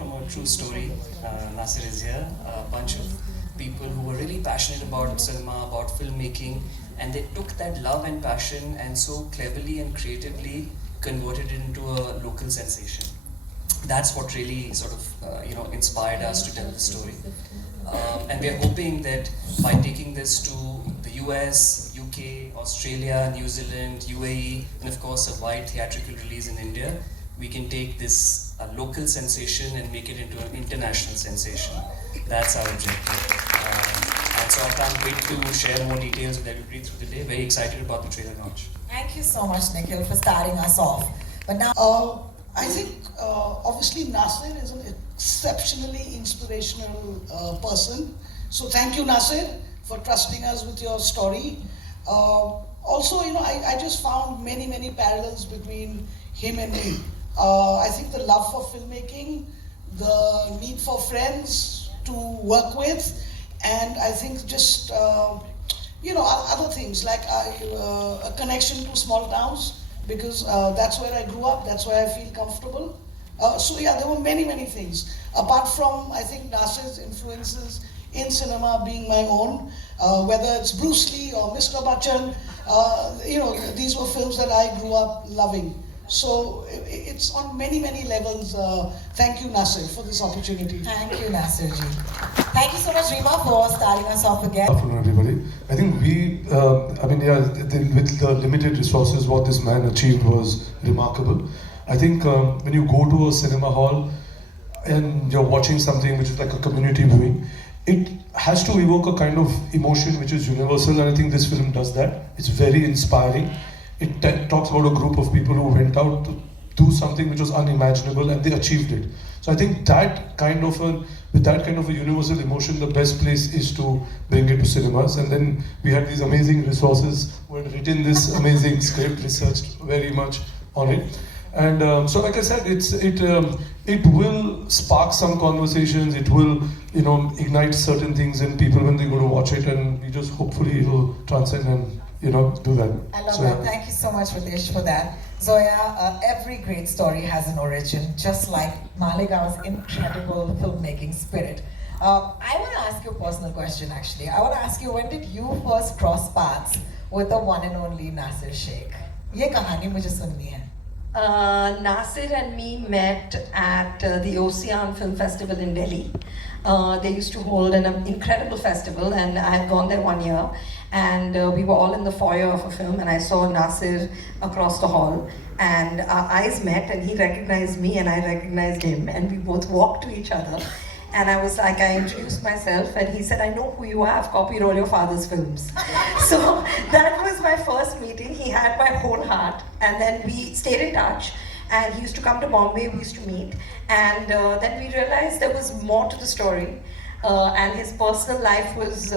from a true story. Nasir is here. A bunch of people who were really passionate about cinema, about filmmaking, and they took that love and passion and so cleverly and creatively converted it into a local sensation. That's what really sort of inspired us to tell the story. And we're hoping that by taking this to the US, UK, Australia, New Zealand, UAE, and of course a wide theatrical release in India, we can take this local sensation and make it into an international sensation. That's our objective. And so I can't wait to share more details with everybody through the day. Very excited about the trailer launch. Thank you so much, Nikhil, for starting us off. But now, I think obviously Nasir is an exceptionally inspirational person. So thank you, Nasir, for trusting us with your story. Also, I just found many parallels between him and me. I think the love for filmmaking, the need for friends to work with, and I think just other things like a connection to small towns, because that's where I grew up, that's where I feel comfortable. So yeah, there were many things. Apart from, I think, Nasir's influences in cinema being my own, whether it's Bruce Lee or Mr. Bachchan, these were films that I grew up loving. So it's on many levels. Thank you, Nasir, for this opportunity. thank you, Nasirji. Thank you so much, Rima, for starting us off again. Good afternoon, everybody. I think with the limited resources, what this man achieved was remarkable. I think when you go to a cinema hall and you're watching something which is like a community viewing, it has to evoke a kind of emotion which is universal, and I think this film does that. It's very inspiring. It talks about a group of people who went out to do something which was unimaginable, and they achieved it. So I think with that kind of a universal emotion, the best place is to bring it to cinemas. And then we had these amazing resources who had written this amazing script, researched very much on it. And so, like I said, it will spark some conversations. It will, ignite certain things in people when they go to watch it, and we just hopefully it'll transcend and do that. I love So, that. yeah. Thank you so much, Ritesh, for that. Zoya, every great story has an origin, just like Malegaon's incredible filmmaking spirit. I want to ask you a personal question, actually. I want to ask you, when did you first cross paths with the one and only Nasir Sheikh? ये कहानी मुझे सुननी है. Nasir and me met at the Ocean Film Festival in Delhi. They used to hold an incredible festival, and I had gone there 1 year, and we were all in the foyer of a film, and I saw Nasir across the hall, and our eyes met, and he recognized me and I recognized him, and we both walked to each other. And I was like, I introduced myself, and he said, I know who you are, I've copied all your father's films. So that was my first meeting. He had my whole heart, and then we stayed in touch. And he used to come to Bombay, we used to meet. And then we realized there was more to the story. And his personal life was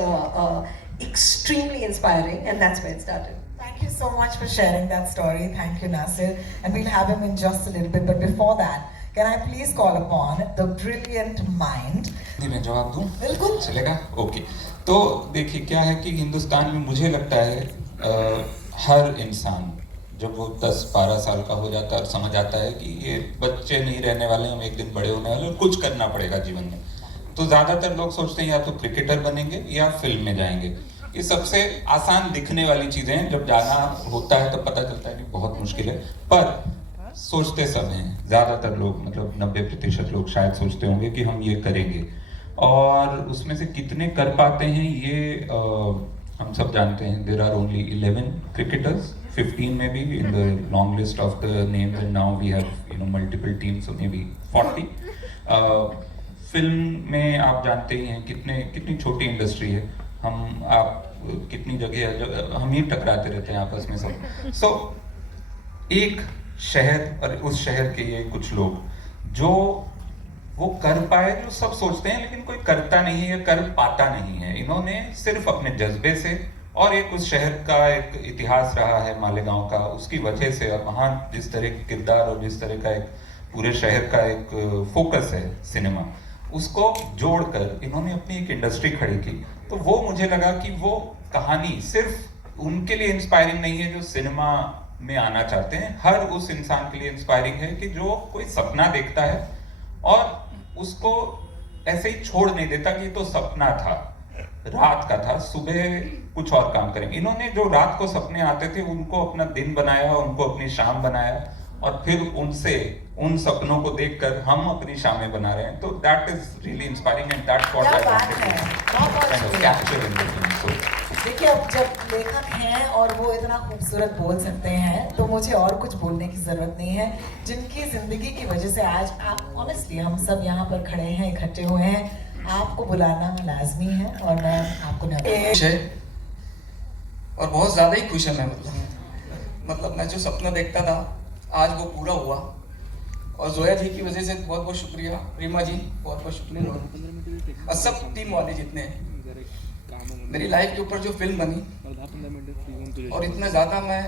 extremely inspiring, and that's where it started. Thank you so much for sharing that story. Thank you, Nasir. And we'll have him in just a little bit. But before that, can I please call upon the brilliant mind? जी मैं जवाब दूं? बिल्कुल. चलेगा? Okay. तो देखिए क्या है कि हिंदुस्तान में मुझे लगता है हर इंसान जब वो 10-12 साल का हो जाता है और समझ आता है कि ये बच्चे नहीं रहने वाले, हम एक दिन बड़े होने वाले और कुछ करना पड़ेगा जीवन में, तो ज़्यादातर लोग सोचते हैं या तो क्रिकेटर बनेंगे या फिल्म में जाएंगे. ये सबसे आसान दिखने वाली चीज़ें हैं. जब जाना होता है तब पता चलता है कि बहुत मुश्किल है. पर सोचते सब हैं, ज़्यादातर लोग, मतलब 90% लोग शायद सोचते होंगे कि हम ये करेंगे, और उसमें से कितने कर पाते हैं ये हम सब जानते हैं. देयर आर ओनली 11 क्रिकेटर्स, 15 में भी in the long list of the names, and now we have multiple teams, so may be 40. Film में आप जानते ही हैं कितनी छोटी इंडस्ट्री है. आप कितनी जगह हम ही टकराते रहते हैं आपस में सब. सो एक शहर और उस शहर के ये कुछ लोग जो वो कर पाए, जो सब सोचते हैं लेकिन कोई करता नहीं है, कर पाता नहीं है. इन्होंने सिर्फ अपने जज्बे से, और एक उस शहर का एक इतिहास रहा है मालेगांव का, उसकी वजह से, और वहाँ जिस तरह के किरदार और जिस तरह का एक पूरे शहर का एक फोकस है सिनेमा, उसको जोड़कर इन्होंने अपनी एक इंडस्ट्री खड़ी की. तो वो मुझे लगा कि वो कहानी सिर्फ उनके लिए इंस्पायरिंग नहीं है जो सिनेमा में आना चाहते हैं, हर उस इंसान के लिए इंस्पायरिंग है कि जो कोई सपना देखता है और उसको ऐसे ही छोड़ नहीं देता कि ये तो सपना था, रात का था, सुबह कुछ और काम करेंगे। इन्होंने जो रात को सपने आते थे उनको अपना दिन बनाया, उनको अपनी शाम बनाया, और फिर उनसे उन सपनों को देखकर हम अपनी शामें बना रहे हैं। तो that is really inspiring and that's what क्या आई बात वांटेड है, टू बहुत शुक्रिया। Capture in the film. देखिए, अब जब लेखक हैं और वो इतना खूबसूरत बोल सकते हैं तो मुझे और कुछ बोलने की जरूरत नहीं है। जिनकी जिंदगी की वजह से आज आप ऑनेस्टली हम सब यहाँ पर खड़े हैं, इकट्ठे हुए हैं, आपको बुलाना लाजमी है और मैं आपको खुश है और बहुत ज़्यादा ही खुश है मैं। मतलब मैं जो सपना देखता था आज वो पूरा हुआ, और जोया जी की वजह से बहुत बहुत शुक्रिया, रीमा जी बहुत बहुत शुक्रिया, और सब टीम वाले जितने हैं। मेरी लाइफ के ऊपर जो फिल्म बनी और इतना ज़्यादा मैं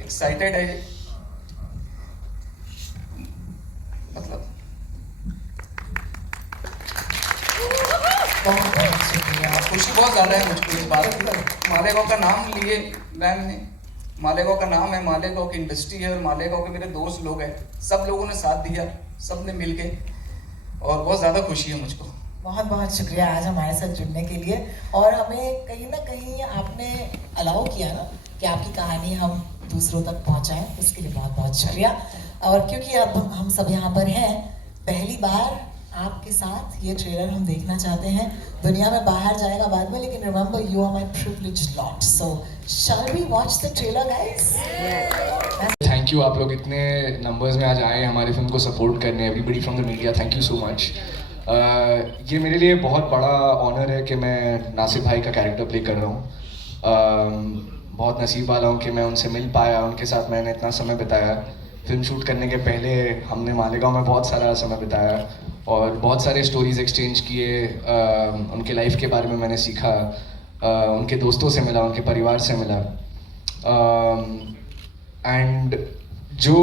एक्साइटेड है, मतलब बहुत शुक्रिया। खुशी बहुत ज़्यादा है मुझको इस बात की। मालेगांव का नाम लिए मैंने, मालेगांव का नाम है, मालेगांव की इंडस्ट्री है, और मालेगांव के मेरे दोस्त लोग हैं, सब लोगों ने साथ दिया, सब ने मिल के, और बहुत ज़्यादा खुशी है मुझको। बहुत बहुत शुक्रिया आज हमारे साथ जुड़ने के लिए, और हमें कहीं ना कहीं आपने अलाउ किया ना कि आपकी कहानी हम दूसरों तक पहुंचाएं, उसके लिए बहुत बहुत शुक्रिया। और क्योंकि अब हम सब यहाँ पर हैं, पहली बार आपके साथ ये ट्रेलर हम देखना चाहते हैं। दुनिया में बाहर जाएगा बाद में, लेकिन remember you are my privileged lot, so shall we watch the trailer guys? Thank you, आप लोग इतने नंबर्स में आज आए हैं हमारी फिल्म को सपोर्ट करने, everybody from the media, thank you so much. ये मेरे लिए बहुत बड़ा ऑनर है कि मैं नासिर भाई का कैरेक्टर प्ले कर रहा हूँ। बहुत नसीब वाला हूँ कि मैं उनसे मिल पाया, उनके साथ मैंने इतना समय बिताया। फिल्म शूट करने के पहले हमने मालेगांव में बहुत सारा समय बिताया और बहुत सारे स्टोरीज एक्सचेंज किए, उनके लाइफ के बारे में मैंने सीखा, उनके दोस्तों से मिला, उनके परिवार से मिला। एंड जो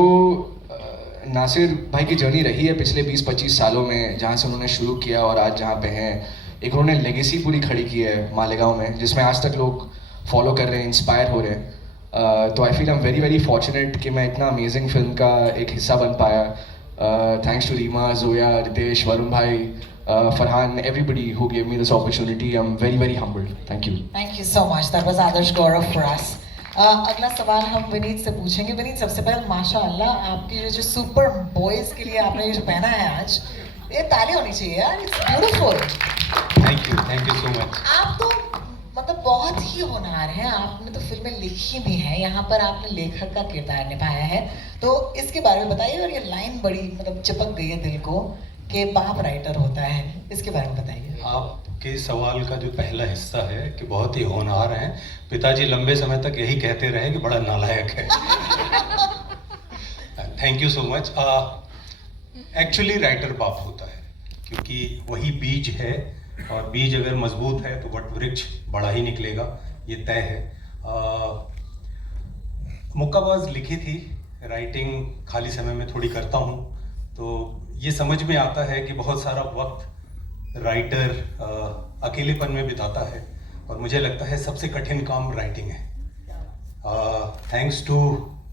नासिर भाई की जर्नी रही है पिछले 20-25 सालों में, जहाँ से उन्होंने शुरू किया और आज जहाँ पे हैं, एक उन्होंने लेगेसी पूरी खड़ी की है मालेगांव में, जिसमें आज तक लोग फॉलो कर रहे हैं, इंस्पायर हो रहे हैं। तो I feel I am very very fortunate कि मैं इतना अमेजिंग फिल्म का एक हिस्सा बन पाया। थैंक्स टू रीमा, जोया, रितेश, वरुण भाई, Farhan, everybody who gave me this opportunity. I'm very very humbled. Thank you. Thank you so much. That was Adarsh Gaurav for us. अगला सवाल हम विनीत से पूछेंगे। विनीत, सबसे पहले माशाअल्लाह आपकी जो सुपर बॉयज के लिए आपने ये जो पहना है आज, ये ताली होनी चाहिए यार, it's beautiful. Thank you so much. आप तो मतलब बहुत ही होनहार हैं, आपने तो फिल्में लिखी भी हैं, यहाँ पर आपने लेखक का किरदार निभाया है, तो इसके बारे में बताइए। और ये लाइन बड़ी मतलब चिपक गई है दिल को कि बाप राइटर होता है, इसके बारे में बताइए। आपके सवाल का जो पहला हिस्सा है कि बहुत ही होनहार हैं, पिताजी लंबे समय तक यही कहते रहे कि बड़ा नालायक है। Thank you so much. Actually writer बाप होता है, क्योंकि वही बीज है, और बीज अगर मजबूत है तो वट वृक्ष बड़ा ही निकलेगा, ये तय है। मुक्काबाज लिखी थी, राइटिंग खाली समय में थोड़ी करता हूँ, तो ये समझ में आता है कि बहुत सारा वक्त राइटर अकेलेपन में बिताता है, और मुझे लगता है सबसे कठिन काम राइटिंग है। Thanks to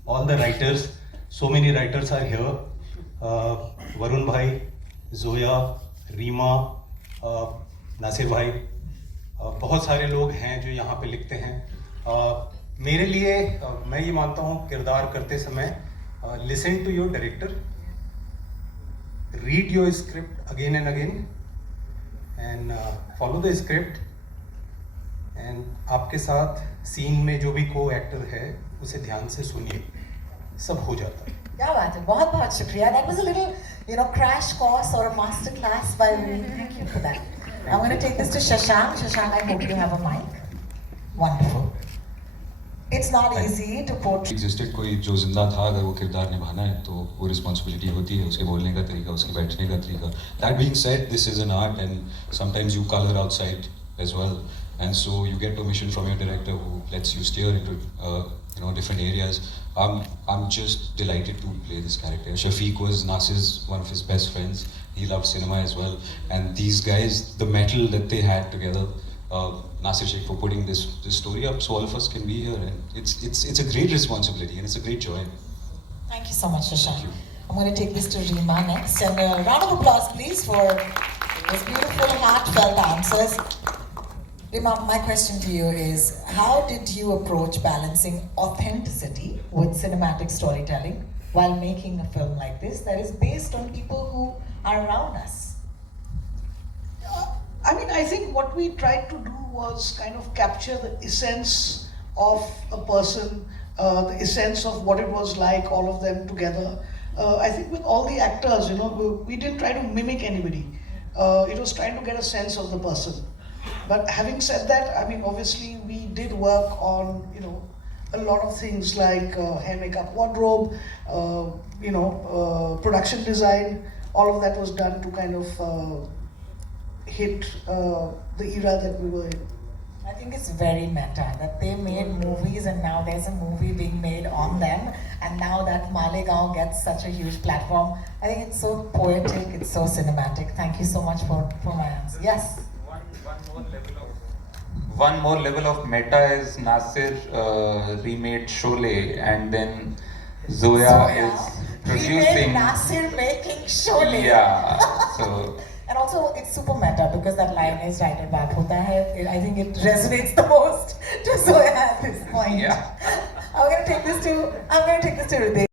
all the writers, so many writers are here, Varun भाई, जोया, रीमा, नासिर भाई, बहुत सारे लोग हैं जो यहाँ पे लिखते हैं। मेरे लिए मैं ये मानता हूँ किरदार करते समय, listen to your director, read your script again and again, and follow the script, and आपके साथ सीन में जो भी को एक्टर है उसे ध्यान से सुनिए, सब हो जाता है। क्या बात है, बहुत बहुत शुक्रिया। That was a little crash course or a master class by Vinny. Thank you for that. I'm going to take this to Shashank. Shashank, I hope you have a mic. Wonderful. It's not easy to portray. Existed कोई जो जिंदा था, अगर वो किरदार निभाना है तो वो रिस्पॉन्सिबिलिटी होती है, उसके बोलने का तरीका, उसके बैठने का तरीका। That being said, this is an art and sometimes you colour outside as well, and so you get permission from your director who lets you steer into different areas. I'm just delighted to play this character. Shafiq was Nasir's one of his best friends. He loved cinema as well, and these guys, the metal that they had together, Nasir Sheikh for putting this story up, so all of us can be here, and it's a great responsibility and it's a great joy. Thank you so much, Shashank. I'm going to take this to Rima next. And a round of applause, please, for those beautiful, heartfelt answers. Rima, my question to you is, how did you approach balancing authenticity with cinematic storytelling while making a film like this that is based on people who are around us? I mean, I think what we tried to do was kind of capture the essence of a person, the essence of what it was like, all of them together. I think with all the actors, we didn't try to mimic anybody. It was trying to get a sense of the person. But having said that, I mean, obviously we did work on, a lot of things like hair, makeup, wardrobe, production design. All of that was done to kind of hit the era that we were in. I think it's very meta that they made movies and now there's a movie being made on them, and now that Malegaon gets such a huge platform. I think it's so poetic, it's so cinematic. Thank you so much for my answer. Yes? One more level of meta is Nasir remade Sholay, and then Zoya is producing. Remade Nasir making Sholay. Yeah, so. And also, it's super meta because that line is right at back hota hai. I think it resonates the most to Zoya at this point. Yeah. I'm going to take this to Ritesh.